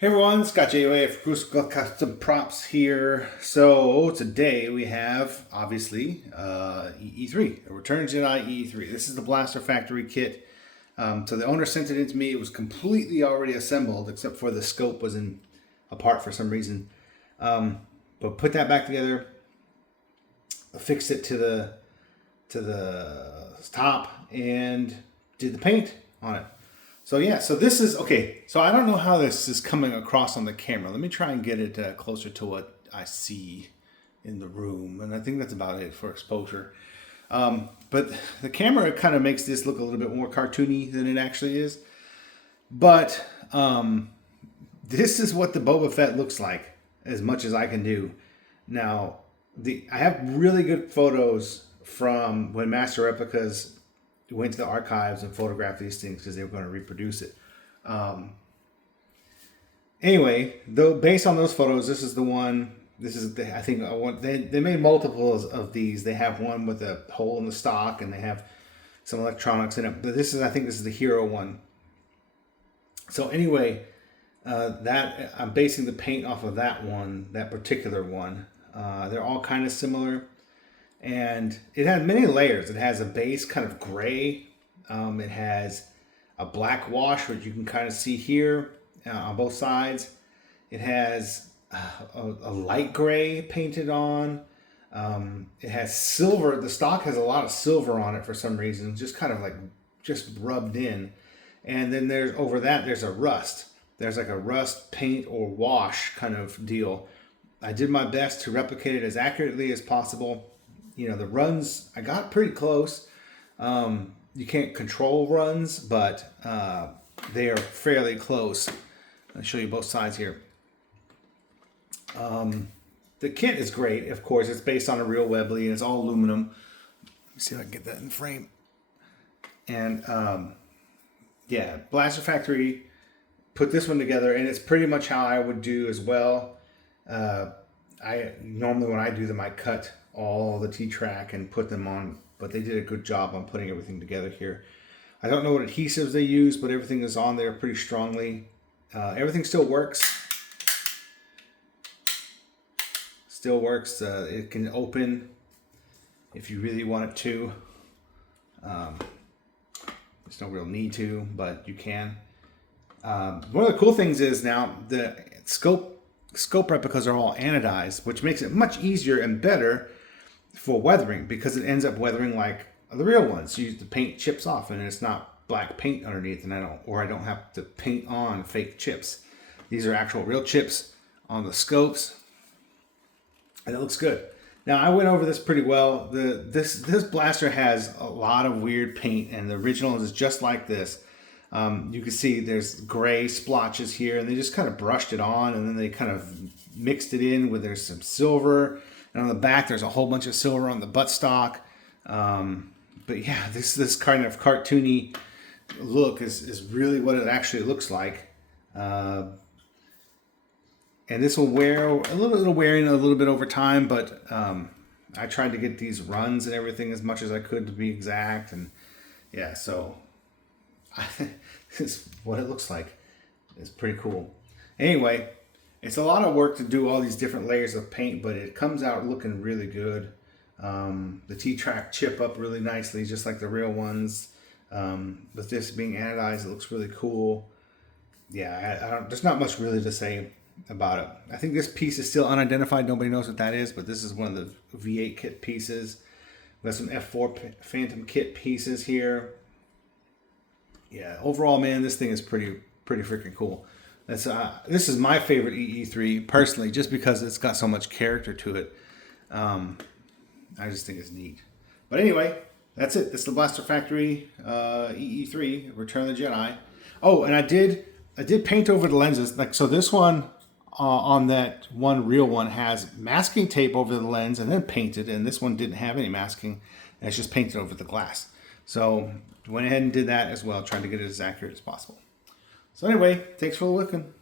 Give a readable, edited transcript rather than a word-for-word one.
Hey everyone, Scott JOA of Crucible Custom Props here. So today we have obviously Ee3, a Return Jedi Ee3. This is the Blaster Factory kit. So the owner sent it in to me. It was completely already assembled, except for the scope was apart for some reason. But put that back together, fixed it to the top, and did the paint on it. So yeah, so this is, okay, so I don't know how this is coming across on the camera. Let me try and get it closer to what I see in the room. And I think that's about it for exposure. But the camera kind of makes this look a little bit more cartoony than it actually is. But this is what the Boba Fett looks like, as much as I can do. Now, I have really good photos from when Master Replicas went to the archives and photographed these things because they were going to reproduce it. Anyway, though, based on those photos, this is the one. This is I think they made multiples of these. They have one with a hole in the stock, and they have some electronics in it. But I think this is the hero one. So anyway, that I'm basing the paint off of that particular one. They're all kind of similar. And it has many layers. It has a base kind of gray. It has a black wash, which you can kind of see here on both sides. It has a light gray painted on. It has silver. The stock has a lot of silver on it for some reason, just kind of like just rubbed in. And then there's a rust. There's like a rust paint or wash kind of deal. I did my best to replicate it as accurately as possible. You know, the runs, I got pretty close. You can't control runs, but they are fairly close. I'll show you both sides here. The kit is great, of course. It's based on a real Webley, and it's all aluminum. Let me see if I can get that in frame. And yeah, Blaster Factory put this one together, and it's pretty much how I would do as well. I normally, when I do them, I cut all the T-track and put them on, but they did a good job on putting everything together here. I don't know what adhesives they use, but everything is on there pretty strongly. Everything still works. Still works. It can open if you really want it to. There's no real need to, but you can. One of the cool things is now the scope replicas are all anodized, which makes it much easier and better for weathering, because it ends up weathering like the real ones. The paint chips off and it's not black paint underneath, and I don't have to paint on fake chips. These are actual real chips on the scopes, and it looks good. Now, I went over this pretty well. This blaster has a lot of weird paint, and the original is just like this. You can see there's gray splotches here, and they just kind of brushed it on, and then they kind of mixed it in with there's some silver. And on the back, there's a whole bunch of silver on the buttstock. But yeah, this kind of cartoony look is really what it actually looks like. And this will wear a little wearing a little bit over time, but I tried to get these runs and everything as much as I could to be exact. And yeah, so this is what it looks like. It's pretty cool. Anyway, it's a lot of work to do all these different layers of paint, but it comes out looking really good. The T-track chip up really nicely, just like the real ones. With this being anodized, it looks really cool. Yeah, there's not much really to say about it. I think this piece is still unidentified. Nobody knows what that is, but this is one of the V8 kit pieces. We have some F4 Phantom kit pieces here. Yeah, overall, man, this thing is pretty freaking cool. This is my favorite Ee3 personally, just because it's got so much character to it. I just think it's neat. But anyway, that's it. It's the Blaster Factory Ee3 Return of the Jedi. Oh, and I did paint over the lenses. Like, so this one on that one real one has masking tape over the lens and then painted, and this one didn't have any masking. And it's just painted over the glass. So went ahead and did that as well, trying to get it as accurate as possible. So anyway, thanks for looking.